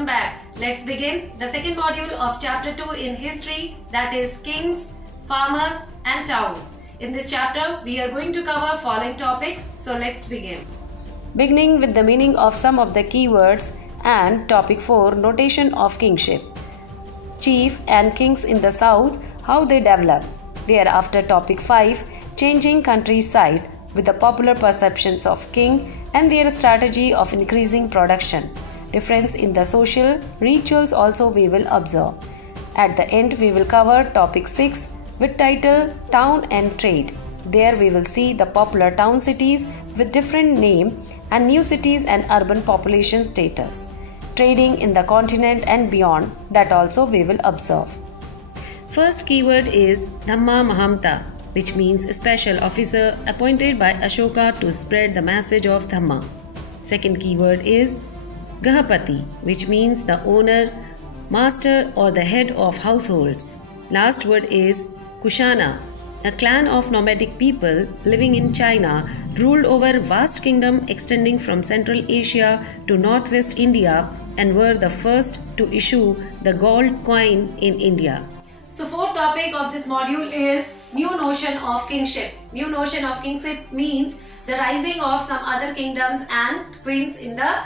welcome back. Let's begin the second module of chapter 2 in history, that is kings, farmers and towns. In this chapter, we are going to cover following topics. So let's begin. Beginning with the meaning of some of the keywords and topic 4, notation of kingship. Chief and kings in the south, how they develop. Thereafter topic 5, changing countryside with the popular perceptions of king and their strategy of increasing production. Difference in the social rituals also we will observe. At the end we will cover topic 6 with title Town and Trade. There we will see the popular town cities with different name and new cities and urban population status. Trading in the continent and beyond, that also we will observe. First keyword is Dhamma Mahamta, which means a special officer appointed by Ashoka to spread the message of Dhamma. Second keyword is Gahapati, which means the owner, master or the head of households. Last word is Kushana, a clan of nomadic people living in China, ruled over a vast kingdom extending from Central Asia to Northwest India and were the first to issue the gold coin in India. So fourth topic of this module is new notion of kingship. New notion of kingship means the rising of some other kingdoms and queens in the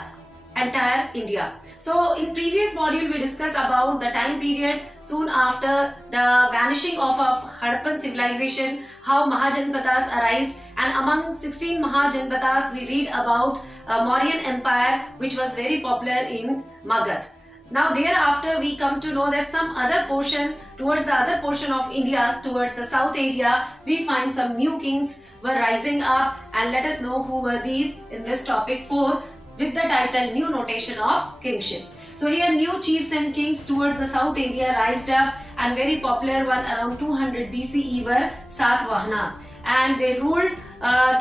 entire India. So in previous module we discussed about the time period soon after the vanishing of Harappan civilization, how Mahajanpadas arised, and among 16 Mahajanpadas we read about Mauryan Empire, which was very popular in Magad. Now thereafter we come to know that some other portion, towards the other portion of India, towards the south area, we find some new kings were rising up, and let us know who were these in this topic 4 with the title New Notation of Kingship. So here new chiefs and kings towards the south area rised up, and very popular one around 200 BCE were Satavahanas, and they ruled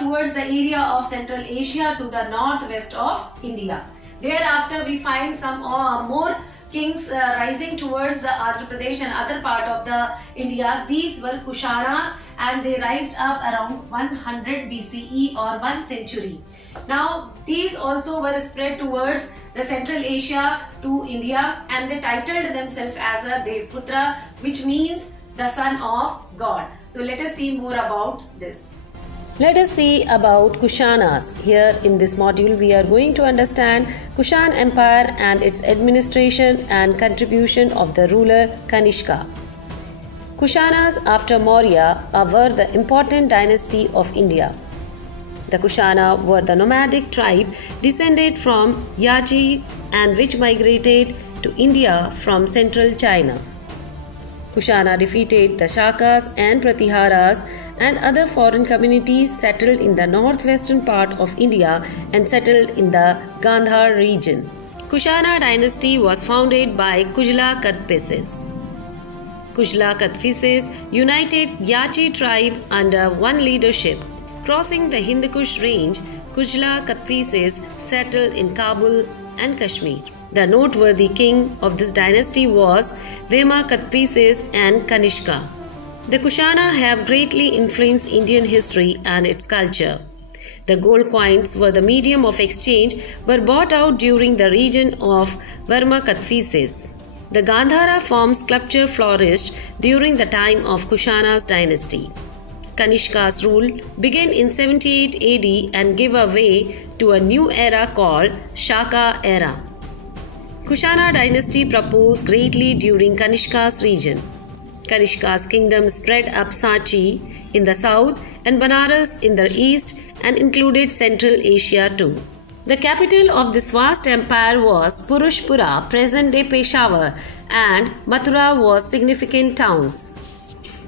towards the area of Central Asia to the northwest of India. Thereafter we find some more kings rising towards the Andhra Pradesh and other part of the India. These were Kushanas, and they rised up around 100 BCE or 1 century. Now these also were spread towards the Central Asia to India, and they titled themselves as a Devputra, which means the son of God. So let us see more about this. Let us see about Kushanas. Here in this module we are going to understand Kushan Empire and its administration and contribution of the ruler Kanishka. Kushanas after Maurya were the important dynasty of India. The Kushana were the nomadic tribe descended from Yachi and which migrated to India from central China. Kushana defeated the Shakas and Pratiharas and other foreign communities settled in the northwestern part of India and settled in the Gandhar region. Kushana dynasty was founded by Kujla Kadphises. Kujla Kadphises united Yachi tribe under one leadership. Crossing the Hindu Kush range, Kujla Kadphises settled in Kabul and Kashmir. The noteworthy king of this dynasty was Vema Kadphises and Kanishka. The Kushana have greatly influenced Indian history and its culture. The gold coins were the medium of exchange were bought out during the region of Varma Kadphises. The Gandhara form sculpture flourished during the time of Kushana's dynasty. Kanishka's rule began in 78 AD and gave way to a new era called Shaka era. Kushana dynasty prospered greatly during Kanishka's region. Kanishka's kingdom spread up Sanchi in the south and Banaras in the east and included Central Asia too. The capital of this vast empire was Purushpura, present-day Peshawar, and Mathura was significant towns.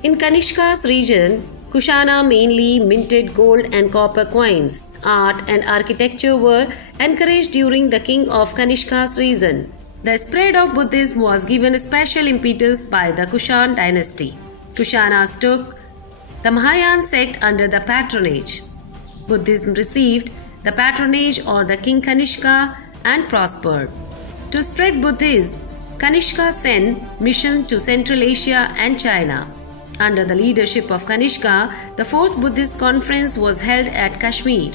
In Kanishka's region, Kushana mainly minted gold and copper coins. Art and architecture were encouraged during the king of Kanishka's region. The spread of Buddhism was given special impetus by the Kushan dynasty. Kushanas took the Mahayana sect under the patronage. Buddhism received the patronage of the king Kanishka and prospered. To spread Buddhism, Kanishka sent mission to Central Asia and China. Under the leadership of Kanishka, the 4th Buddhist conference was held at Kashmir.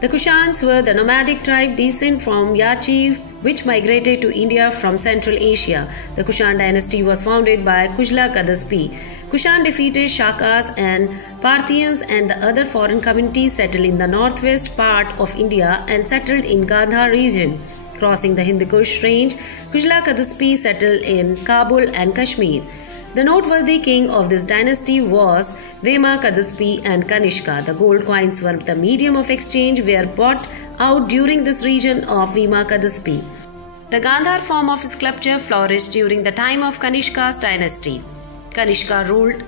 The Kushans were the nomadic tribe descent from Yachi which migrated to India from Central Asia. The Kushan dynasty was founded by Kujla Kadaspi. Kushan defeated Shakas and Parthians and the other foreign communities settled in the northwest part of India and settled in Gandhar region. Crossing the Hindu Kush range, Kujla Kadaspi settled in Kabul and Kashmir. The noteworthy king of this dynasty was Vema Kadaspi and Kanishka. The gold coins were the medium of exchange were bought out during this region of Vema Kadaspi. The Gandhar form of sculpture flourished during the time of Kanishka's dynasty. Kanishka ruled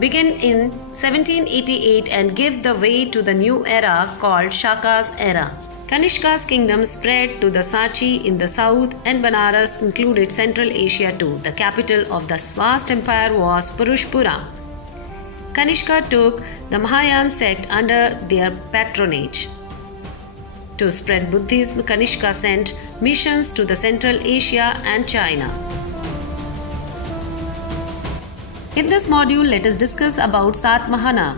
began in 1788 and gave the way to the new era called Shaka's era. Kanishka's kingdom spread to the Sanchi in the south and Banaras included Central Asia too. The capital of this vast empire was Purushpura. Kanishka took the Mahayana sect under their patronage. To spread Buddhism, Kanishka sent missions to the Central Asia and China. In this module, let us discuss about Satavahana.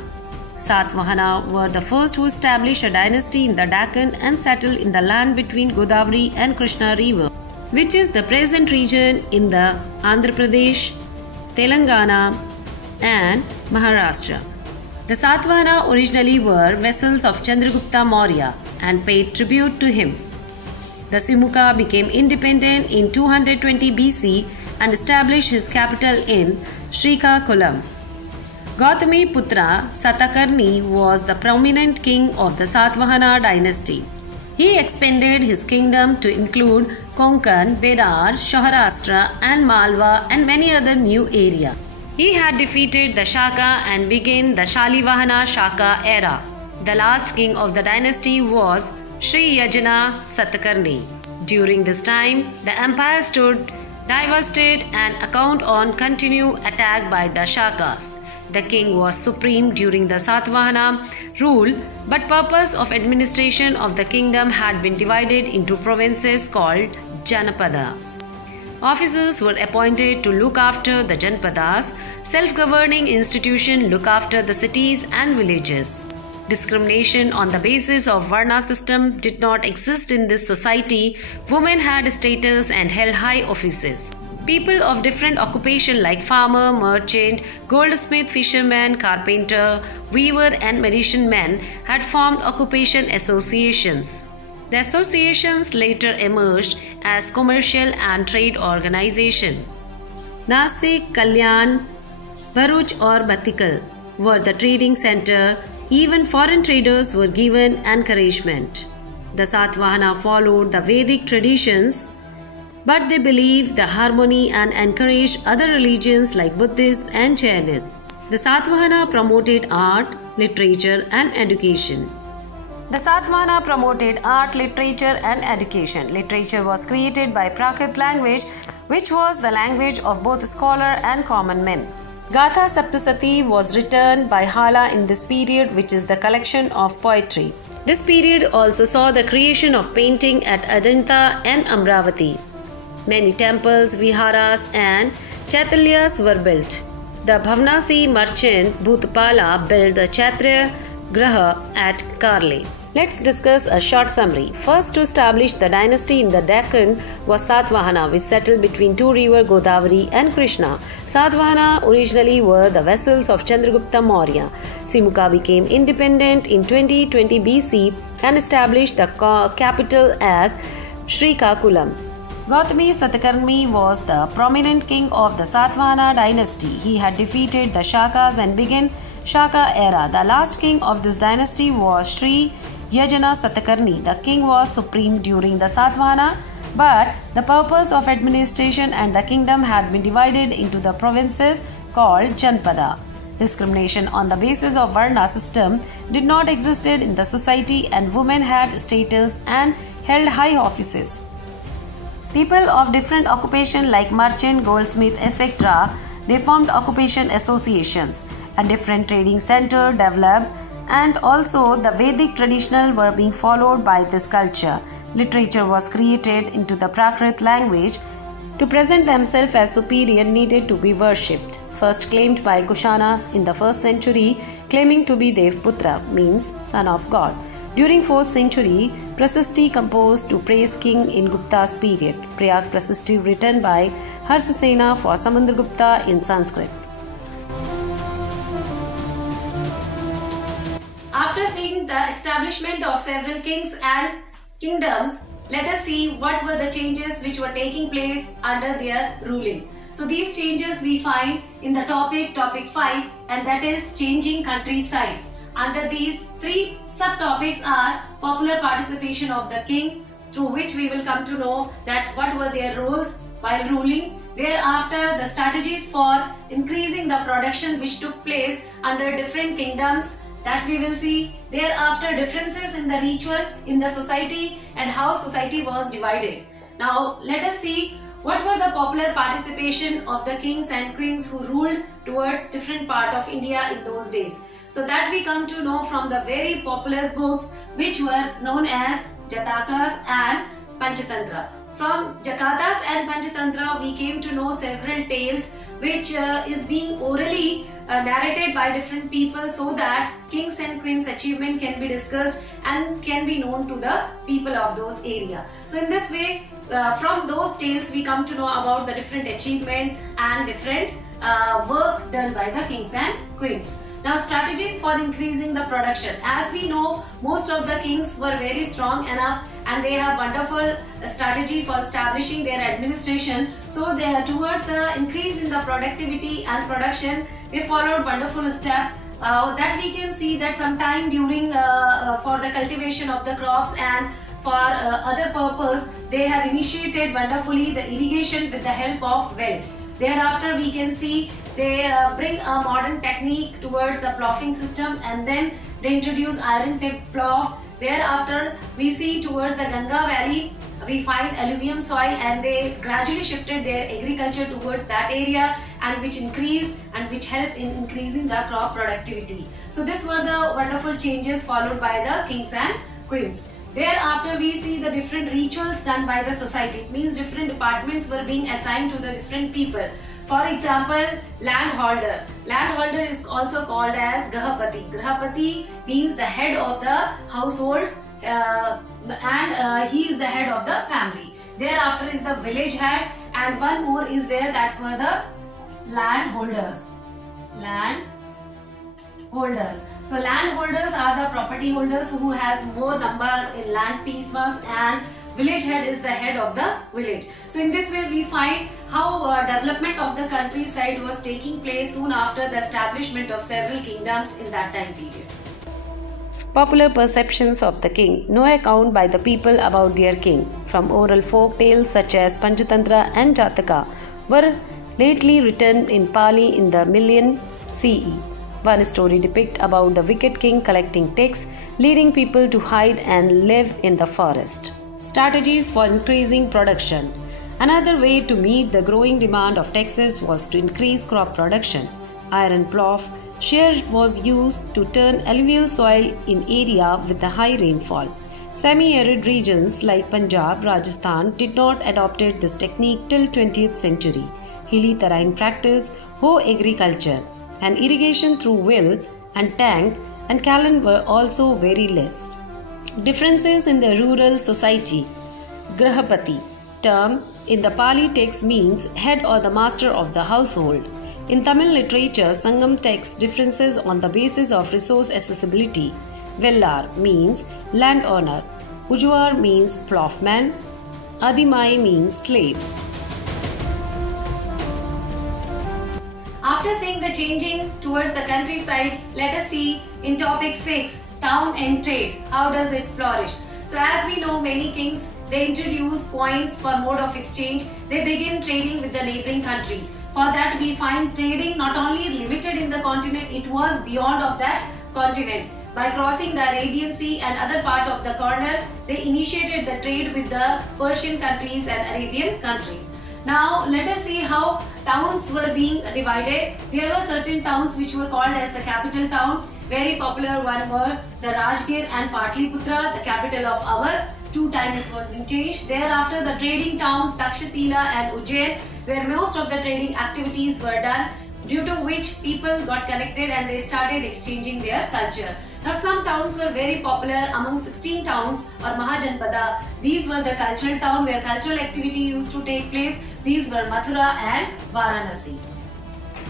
Satavahana were the first who established a dynasty in the Deccan and settled in the land between Godavari and Krishna River, which is the present region in the Andhra Pradesh, Telangana and Maharashtra. The Satavahana originally were vassals of Chandragupta Maurya and paid tribute to him. The Simuka became independent in 220 BC and established his capital in Srikakulam. Gautami Putra Satakarni was the prominent king of the Satavahana dynasty. He expanded his kingdom to include Konkan, Berar, Saurashtra and Malwa and many other new areas. He had defeated the Shaka and began the Shalivahana Shaka era. The last king of the dynasty was Sri Yajna Satakarni. During this time, the empire stood devastated and account on continued attack by the Shakas. The king was supreme during the Satavahana rule, but purpose of administration of the kingdom had been divided into provinces called Janapadas. Officers were appointed to look after the Janapadas. Self-governing institutions look after the cities and villages. Discrimination on the basis of Varna system did not exist in this society. Women had status and held high offices. People of different occupation like farmer, merchant, goldsmith, fisherman, carpenter, weaver and medicine men had formed occupation associations. The associations later emerged as commercial and trade organizations. Nasik, Kalyan, Bharuch or Batikal were the trading center. Even foreign traders were given encouragement. The Satavahana followed the Vedic traditions, but they believed the harmony and encouraged other religions like Buddhism and Jainism. The Satavahana promoted art, literature and education. The Satavahana promoted art, literature and education. Literature was created by Prakrit language, which was the language of both scholar and common men. Gatha Saptasati was written by Hala in this period, which is the collection of poetry. This period also saw the creation of painting at Ajanta and Amravati. Many temples, viharas and chaitulyas were built. The Bhavanasi merchant Bhutpala built the Kshatriya Graha at Karle. Let's discuss a short summary. First to establish the dynasty in the Deccan was Satavahana, which settled between two rivers Godavari and Krishna. Satavahana originally were the vassals of Chandragupta Maurya. Simuka became independent in 2020 BC and established the capital as Srikakulam. Gautami Satakarni was the prominent king of the Satavahana dynasty. He had defeated the Shakas and began Shaka era. The last king of this dynasty was Sri Yajna Satakarni. The king was supreme during the Satavahana, but the purpose of administration and the kingdom had been divided into the provinces called Janpada. Discrimination on the basis of Varna system did not exist in the society and women had status and held high offices. People of different occupation like merchant, goldsmith, etc. they formed occupation associations. A different trading center developed and also the Vedic traditional were being followed by this culture. Literature was created into the Prakrit language. To present themselves as superior needed to be worshipped. First claimed by Kushanas in the 1st century, claiming to be Devputra means son of God. During 4th century, Prasasti composed to praise king in Gupta's period. Prayag Prasasti written by Harsasena for Samudragupta in Sanskrit. After seeing the establishment of several kings and kingdoms, let us see what were the changes which were taking place under their ruling. So these changes we find in the topic 5, and that is changing countryside. Under these 3 subtopics are popular participation of the king, through which we will come to know that what were their roles while ruling. Thereafter, the strategies for increasing the production which took place under different kingdoms, that we will see. Thereafter, differences in the ritual in the society and how society was divided. Now let us see what were the popular participation of the kings and queens who ruled towards different part of India in those days. So that we come to know from the very popular books which were known as Jatakas and Panchatantra. From Jatakas and Panchatantra we came to know several tales which is being orally narrated by different people, so that kings and queens achievement can be discussed and can be known to the people of those area. So in this way, from those tales we come to know about the different achievements and different work done by the kings and queens. Now, strategies for increasing the production. As we know, most of the kings were very strong enough and they have wonderful strategy for establishing their administration. So they are towards the increase in the productivity and production, they followed wonderful step. That we can see that sometime during for the cultivation of the crops and for other purpose, they have initiated wonderfully the irrigation with the help of well. Thereafter we can see they bring a modern technique towards the ploughing system, and then they introduce iron tip plough. Thereafter we see towards the Ganga valley we find alluvium soil, and they gradually shifted their agriculture towards that area, and which increased and which helped in increasing the crop productivity. So these were the wonderful changes followed by the kings and queens. Thereafter we see the different rituals done by the society. It means different departments were being assigned to the different people. For example, landholder. Landholder is also called as Grahapati. Grahapati means the head of the household and he is the head of the family. Thereafter is the village head, and one more is there, that were the landholders. So landholders are the property holders who has more number in land pieces, and village head is the head of the village. So in this way we find how development of the countryside was taking place soon after the establishment of several kingdoms in that time period. Popular perceptions of the king. No account by the people about their king, from oral folk tales such as Panchatantra and Jataka, were lately written in Pali in the millennium CE. One story depicts about the wicked king collecting tax, leading people to hide and live in the forest. Strategies for increasing production. Another way to meet the growing demand of taxes was to increase crop production. Iron plough share was used to turn alluvial soil in area with the high rainfall. Semi-arid regions like Punjab, Rajasthan did not adopt this technique till 20th century. Hilly terrain practiced hoe agriculture, and irrigation through well and tank and canal were also very less. Differences in the rural society. Grahapati term in the Pali text means head or the master of the household. In Tamil literature, Sangam text differences on the basis of resource accessibility. Vellar means landowner. Ujuar means ploughman. Adimai means slave. After seeing the changing towards the countryside, let us see in topic 6, town and trade. How does it flourish? So as we know, many kings, they introduce coins for mode of exchange. They begin trading with the neighboring country. For that we find trading not only limited in the continent, it was beyond of that continent. By crossing the Arabian Sea and other part of the corner, they initiated the trade with the Persian countries and Arabian countries. Now let us see how towns were being divided. There were certain towns which were called as the capital town. Very popular one were the Rajgir and Patliputra, the capital of Awadh. 2 times it was being changed. Thereafter the trading town Takshashila and Ujjain, where most of the trading activities were done, due to which people got connected and they started exchanging their culture. Now some towns were very popular among 16 towns or Mahajanpada. These were the cultural town where cultural activity used to take place. These were Mathura and Varanasi.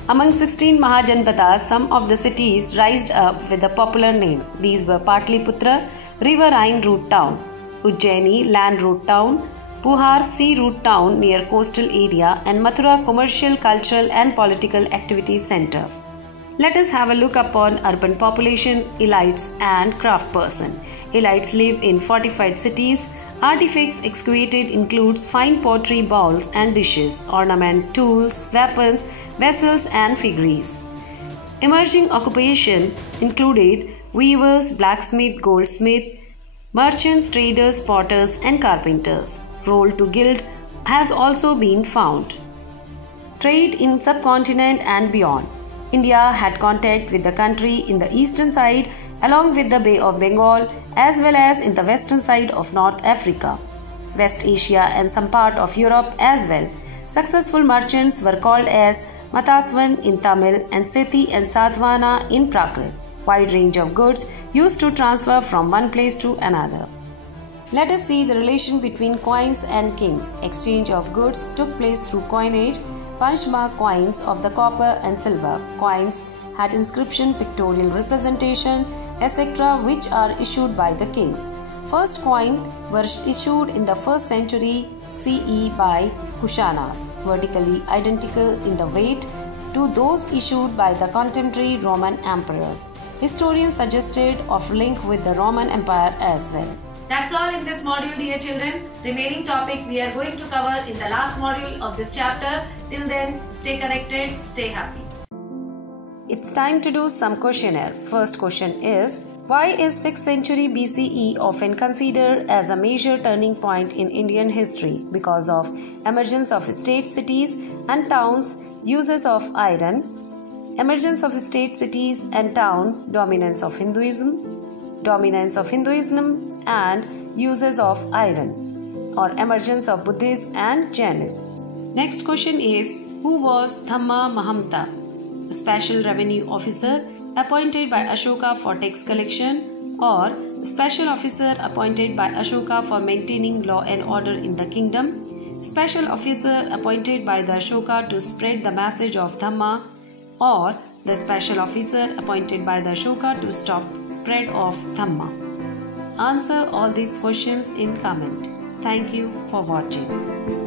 Among 16 Mahajanpadas, some of the cities rised up with a popular name. These were Patliputra, riverine route town, Ujjaini, land route town, Puhar, sea route town near coastal area, and Mathura, commercial, cultural and political activities center. Let us have a look upon urban population, elites and craftsperson. Elites live in fortified cities. Artifacts excavated includes fine pottery bowls and dishes, ornament, tools, weapons, vessels and figurines. Emerging occupation included weavers, blacksmith, goldsmith, merchants, traders, potters and carpenters. Role to guild has also been found. Trade in subcontinent and beyond. India had contact with the country in the eastern side along with the Bay of Bengal as well as in the western side of North Africa, West Asia and some part of Europe as well. Successful merchants were called as Mataswan in Tamil and Sethi and Satvana in Prakrit. Wide range of goods used to transfer from one place to another. Let us see the relation between coins and kings. Exchange of goods took place through coinage. Punchmark coins of the copper and silver. Coins had inscription, pictorial representation, etc. which are issued by the kings. First coin were issued in the 1st century CE by Kushanas, vertically identical in the weight to those issued by the contemporary Roman emperors. Historians suggested of link with the Roman Empire as well. That's all in this module, dear children. Remaining topic we are going to cover in the last module of this chapter. Till then, stay connected, stay happy. It's time to do some questionnaire. First question is, why is 6th century BCE often considered as a major turning point in Indian history? Because of emergence of state cities and towns, uses of iron, emergence of state cities and town, dominance of Hinduism and uses of iron, or emergence of Buddhism and Jainism. Next question is, who was Dhamma Mahamta? Special revenue officer appointed by Ashoka for tax collection, or special officer appointed by Ashoka for maintaining law and order in the kingdom, special officer appointed by the Ashoka to spread the message of Dhamma, or the special officer appointed by the Ashoka to stop spread of Dhamma. Answer all these questions in comment. Thank you for watching.